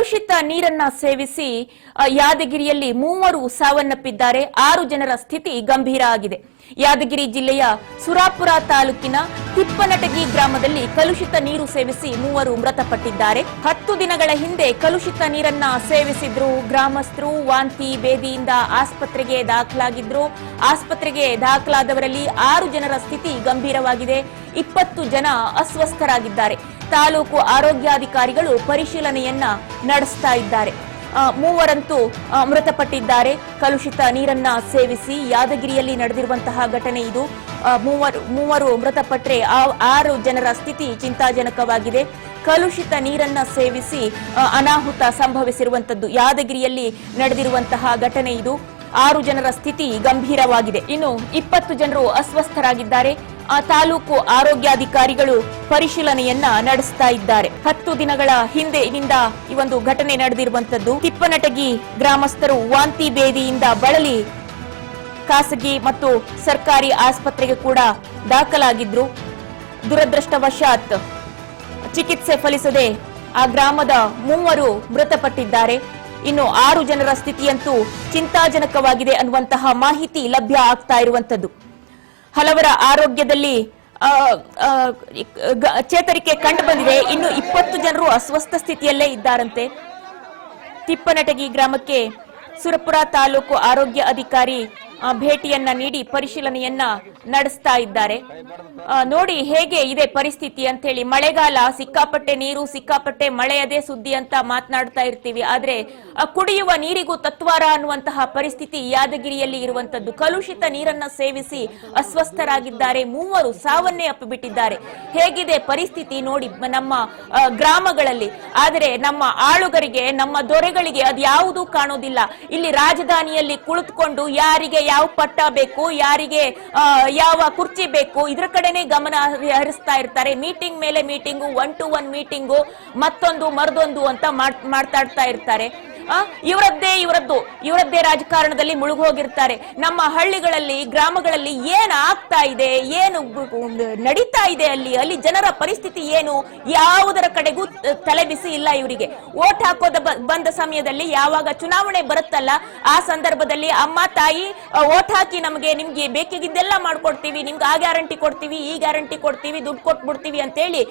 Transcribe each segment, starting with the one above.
ಕಲುಷಿತ ನೀರನ್ನ ಸೇವಿಸಿ ಯಾದಗಿರಿಯಲ್ಲಿ 3 ಸಾವನ್ನಪ್ಪಿದ್ದಾರೆ. 6 ಜನರ ಸ್ಥಿತಿ ಗಂಭೀರ ಆಗಿದೆ. ಯಾದಗಿರಿ ಜಿಲ್ಲೆಯ ಸುರಾಪುರ ತಾಲೂಕಿನ ತಿಪ್ಪನಟಗಿ ಗ್ರಾಮದಲ್ಲಿ ಕಲುಷಿತ ನೀರು ಸೇವಿಸಿ 3 ಮೃತಪಟ್ಟಿದ್ದಾರೆ. 10 ದಿನಗಳ ಹಿಂದೆ ಕಲುಷಿತ ನೀರನ್ನ ಸೇವಿಸಿದ್ರು ಗ್ರಾಮಸ್ಥರು. ವಾಂತಿ ಬೇದಿಯಿಂದ ಆಸ್ಪತ್ರೆಗೆ ದಾಖಲಾಗಿದ್ರು. ಆಸ್ಪತ್ರೆಗೆ ದಾಖಲಾದವರಲ್ಲಿ 6 ಜನರ ಸ್ಥಿತಿ ಗಂಭೀರವಾಗಿದೆ. 20 ಜನ ಅಸ್ವಸ್ಥರಾಗಿದ್ದಾರೆ. ತಾಲೂಕು ಆರೋಗ್ಯಾಧಿಕಾರಿಗಳು ಪರಿಶೀಲನೆಯನ್ನ ನಡೆಸ್ತಾ ಇದ್ದಾರೆ. 3 ಮೃತಪಟ್ಟಿದ್ದಾರೆ. ಕಲುಷಿತ ನೀರನ್ನ ಸೇವಿಸಿ ಯಾದಗಿರಿಯಲ್ಲಿ ನಡೆದಿರುವಂತಹ ಘಟನೆ ಇದು. 3 ಮೃತಪಟ್ಟರೆ 6 ಜನರ ಸ್ಥಿತಿ ಚಿಂತಾಜನಕವಾಗಿದೆ. ಕಲುಷಿತ ನೀರನ್ನ ಸೇವಿಸಿ ಅನಾಹುತ ಸಂಭವಿಸಿರುವಂತದ್ದು ಯಾದಗಿರಿಯಲ್ಲಿ ನಡೆದಿರುವಂತಹ ಘಟನೆ ಇದು. 6 ಜನರ ಸ್ಥಿತಿ ಗಂಭೀರವಾಗಿದೆ. ಇನ್ನು 20 ಜನರು ಅಸ್ವಸ್ಥರಾಗಿದ್ದಾರೆ. ತಾಲೂಕು ಆರೋಗ್ಯಾಧಿಕಾರಿಗಳು ಪರಿಶೀಲನೆಯನ್ನ ನಡೆಸ್ತಾ ಇದ್ದಾರೆ. 10 ದಿನಗಳ ಹಿಂದೆ ಈ ಒಂದು ಘಟನೆ ನಡೆದಿರುವಂತದ್ದು. ತಿಪ್ಪನಟಗಿ ಗ್ರಾಮಸ್ಥರು ವಾಂತಿ ಬೇದಿಯಿಂದ ಬಳಲಿ ಖಾಸಗಿ ಮತ್ತು ಸರ್ಕಾರಿ ಆಸ್ಪತ್ರೆಗೆ ಕೂಡ ದಾಖಲಾಗಿದ್ರು. ದುರದೃಷ್ಟವಶಾತ್ ಚಿಕಿತ್ಸೆ ಫಲಿಸದೆ ಆ ಗ್ರಾಮದ 3 ಮೃತಪಟ್ಟಿದ್ದಾರೆ. ಇನ್ನು 6 ಜನರ ಸ್ಥಿತಿಯಂತೂ ಚಿಂತಾಜನಕವಾಗಿದೆ ಅನ್ನುವಂತಹ ಮಾಹಿತಿ ಲಭ್ಯ ಆಗ್ತಾ ಇರುವಂತದ್ದು. ಹಲವರ ಆರೋಗ್ಯದಲ್ಲಿ ಚೇತರಿಕೆ ಕಂಡು ಬಂದಿದೆ. ಇನ್ನು 20 ಜನರು ಅಸ್ವಸ್ಥ ಸ್ಥಿತಿಯಲ್ಲೇ ಇದ್ದಾರಂತೆ. ತಿಪ್ಪನಟಗಿ ಗ್ರಾಮಕ್ಕೆ ಸುರಪುರ ತಾಲೂಕು ಆರೋಗ್ಯ ಅಧಿಕಾರಿ ಭೇಟಿಯನ್ನ ನೀಡಿ ಪರಿಶೀಲನೆಯನ್ನ ನಡೆಸ್ತಾ ಇದ್ದಾರೆ. ನೋಡಿ ಹೇಗೆ ಇದೆ ಪರಿಸ್ಥಿತಿ ಅಂತ ಹೇಳಿ. ಮಳೆಗಾಲ, ಸಿಕ್ಕಾಪಟ್ಟೆ ನೀರು, ಸಿಕ್ಕಾಪಟ್ಟೆ ಮಳೆಯದೇ ಸುದ್ದಿ ಅಂತ ಮಾತನಾಡ್ತಾ ಇರ್ತೀವಿ. ಆದ್ರೆ ಕುಡಿಯುವ ನೀರಿಗೂ ತತ್ವಾರ ಅನ್ನುವಂತಹ ಪರಿಸ್ಥಿತಿ ಯಾದಗಿರಿಯಲ್ಲಿ ಇರುವಂತದ್ದು. ಕಲುಷಿತ ನೀರನ್ನ ಸೇವಿಸಿ ಅಸ್ವಸ್ಥರಾಗಿದ್ದಾರೆ. 3 ಸಾವನ್ನೇ ಅಪ್ಪಿಬಿಟ್ಟಿದ್ದಾರೆ. ಹೇಗಿದೆ ಪರಿಸ್ಥಿತಿ ನೋಡಿ ನಮ್ಮ ಗ್ರಾಮಗಳಲ್ಲಿ. ಆದರೆ ನಮ್ಮ ಆಳುಗರಿಗೆ, ನಮ್ಮ ದೊರೆಗಳಿಗೆ ಅದು ಯಾವುದೂ ಕಾಣೋದಿಲ್ಲ. ಇಲ್ಲಿ ರಾಜಧಾನಿಯಲ್ಲಿ ಕುಳಿತುಕೊಂಡು ಯಾರಿಗೆ ಯಾವ ಪಟ್ಟ ಬೇಕು, ಯಾರಿಗೆ ಯಾವ ಕುರ್ಚಿ ಬೇಕು, ಇದ್ರ ಕಡೆನೆ ಗಮನ ಹರಿಸ್ತಾ ಇರ್ತಾರೆ. ಮೀಟಿಂಗ್ ಮೇಲೆ ಮೀಟಿಂಗು, 1 to 1 ಮೀಟಿಂಗು, ಮತ್ತೊಂದು ಮರದೊಂದು ಅಂತ ಮಾತಾಡ್ತಾ ಇರ್ತಾರೆ. ಇವರದ್ದೇ ರಾಜಕಾರಣದಲ್ಲಿ ಮುಳುಗೋಗಿರ್ತಾರೆ. ನಮ್ಮ ಹಳ್ಳಿಗಳಲ್ಲಿ, ಗ್ರಾಮಗಳಲ್ಲಿ ಏನ್ ಆಗ್ತಾ ಇದೆ, ಏನು ನಡೀತಾ ಇದೆ, ಅಲ್ಲಿ ಜನರ ಪರಿಸ್ಥಿತಿ ಏನು, ಯಾವುದರ ಕಡೆಗೂ ತಲೆಬಿಸಿ ಇಲ್ಲ ಇವರಿಗೆ. ವೋಟ್ ಹಾಕೋದ ಬಂದ ಸಮಯದಲ್ಲಿ ಯಾವಾಗ ಚುನಾವಣೆ ಬರುತ್ತಲ್ಲ, ಆ ಸಂದರ್ಭದಲ್ಲಿ ಅಮ್ಮ ತಾಯಿ ವೋಟ್ ಹಾಕಿ ನಿಮ್ಗೆ ಬೇಕಿದ್ದೆಲ್ಲ ಮಾಡ್ಕೊಡ್ತೀವಿ, ನಿಮ್ಗೆ ಆ ಗ್ಯಾರಂಟಿ ಕೊಡ್ತೀವಿ, ಈ ಗ್ಯಾರಂಟಿ ಕೊಡ್ತೀವಿ, ದುಡ್ಡು ಕೊಟ್ಬಿಡ್ತೀವಿ ಅಂತೇಳಿ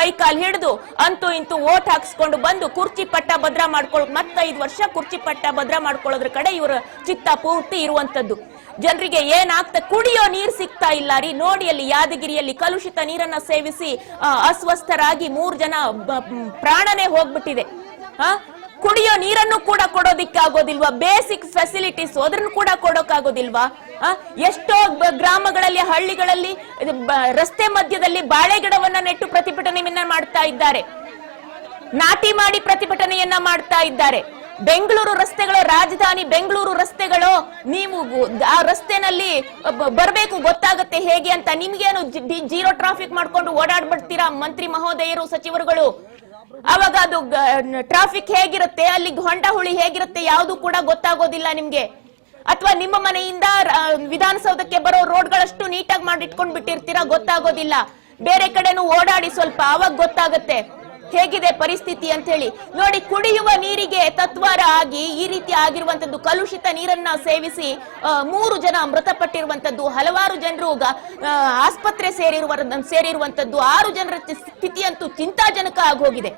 ಕೈ ಕಾಲ್ ಹಿಡಿದು ಅಂತೂ ಇಂತೂ ವೋಟ್ ಹಾಕ್ಸ್ಕೊಂಡು ಬಂದು ಕುರ್ಚಿ ಪಟ್ಟ ಭದ್ರ ಮಾಡ್ಕೊಳ್ಳೋದು, 5 ವರ್ಷ ಕುರ್ಚಿ ಪಟ್ಟ ಭದ್ರ ಮಾಡ್ಕೊಳ್ಳೋದ್ರ ಕಡೆ ಇವರ ಚಿತ್ತ ಪೂರ್ತಿ ಇರುವಂತದ್ದು. ಜನರಿಗೆ ಏನಾಗ್ತಾ, ಕುಡಿಯೋ ನೀರ್ ಸಿಗ್ತಾ ಇಲ್ಲ ರೀ. ನೋಡಿ ಅಲ್ಲಿ ಯಾದಗಿರಿಯಲ್ಲಿ ಕಲುಷಿತ ನೀರನ್ನ ಸೇವಿಸಿ ಅಸ್ವಸ್ಥರಾಗಿ 3 ಜನ ಪ್ರಾಣನೇ ಹೋಗ್ಬಿಟ್ಟಿದೆ. ಕುಡಿಯೋ ನೀರನ್ನು ಕೂಡ ಕೊಡೋದಿಕ್ಕೆ ಆಗೋದಿಲ್ವಾ? ಬೇಸಿಕ್ ಫೆಸಿಲಿಟೀಸ್ ಅದನ್ನು ಕೂಡ ಕೊಡೋಕ್ಕಾಗೋದಿಲ್ವಾ? ಎಷ್ಟೋ ಗ್ರಾಮಗಳಲ್ಲಿ, ಹಳ್ಳಿಗಳಲ್ಲಿ ರಸ್ತೆ ಮಧ್ಯದಲ್ಲಿ ಬಾಳೆ ಗಿಡವನ್ನ ನೆಟ್ಟು ಪ್ರತಿಭಟನೆಯನ್ನ ಮಾಡ್ತಾ ಇದ್ದಾರೆ. ನಾಟಿ ಮಾಡಿ ಪ್ರತಿಭಟನೆಯನ್ನ ಮಾಡ್ತಾ ಇದ್ದಾರೆ. ಬೆಂಗಳೂರು ರಸ್ತೆಗಳು, ರಾಜಧಾನಿ ಬೆಂಗಳೂರು ರಸ್ತೆಗಳು, ನೀವು ಆ ರಸ್ತೆನಲ್ಲಿ ಬರಬೇಕು, ಗೊತ್ತಾಗುತ್ತೆ ಹೇಗೆ ಅಂತ. ನಿಮ್ಗೇನು ಜೀರೋ ಟ್ರಾಫಿಕ್ ಮಾಡ್ಕೊಂಡು ಓಡಾಡ್ಬಿಡ್ತೀರಾ ಮಂತ್ರಿ ಮಹೋದಯರು, ಸಚಿವರುಗಳು? ಅವಾಗ ಅದು ಟ್ರಾಫಿಕ್ ಹೇಗಿರುತ್ತೆ, ಅಲ್ಲಿ ಹೊಂಡ ಹುಳಿ ಹೇಗಿರುತ್ತೆ, ಯಾವುದು ಕೂಡ ಗೊತ್ತಾಗೋದಿಲ್ಲ ನಿಮ್ಗೆ. ಅಥವಾ ನಿಮ್ಮ ಮನೆಯಿಂದ ವಿಧಾನಸೌಧಕ್ಕೆ ಬರೋ ರೋಡ್ಗಳಷ್ಟು ನೀಟಾಗಿ ಮಾಡಿ ಇಟ್ಕೊಂಡ್ ಬಿಟ್ಟಿರ್ತೀರಾ, ಗೊತ್ತಾಗೋದಿಲ್ಲ. ಬೇರೆ ಕಡೆನೂ ಓಡಾಡಿ ಸ್ವಲ್ಪ, ಅವಾಗ ಗೊತ್ತಾಗತ್ತೆ ಹೇಗಿದೆ ಪರಿಸ್ಥಿತಿ ಅಂತ ಹೇಳಿ. ನೋಡಿ, ಕುಡಿಯುವ ನೀರಿಗೆ ತತ್ವಾರ ಆಗಿ ಈ ರೀತಿ ಆಗಿರುವಂತದ್ದು. ಕಲುಷಿತ ನೀರನ್ನ ಸೇವಿಸಿ 3 ಜನ ಮೃತಪಟ್ಟಿರುವಂತದ್ದು. ಹಲವಾರು ಜನರು ಆಸ್ಪತ್ರೆ ಸೇರಿರುವಂತದ್ದು. 6 ಜನರ ಸ್ಥಿತಿಯಂತೂ ಚಿಂತಾಜನಕ ಆಗೋಗಿದೆ.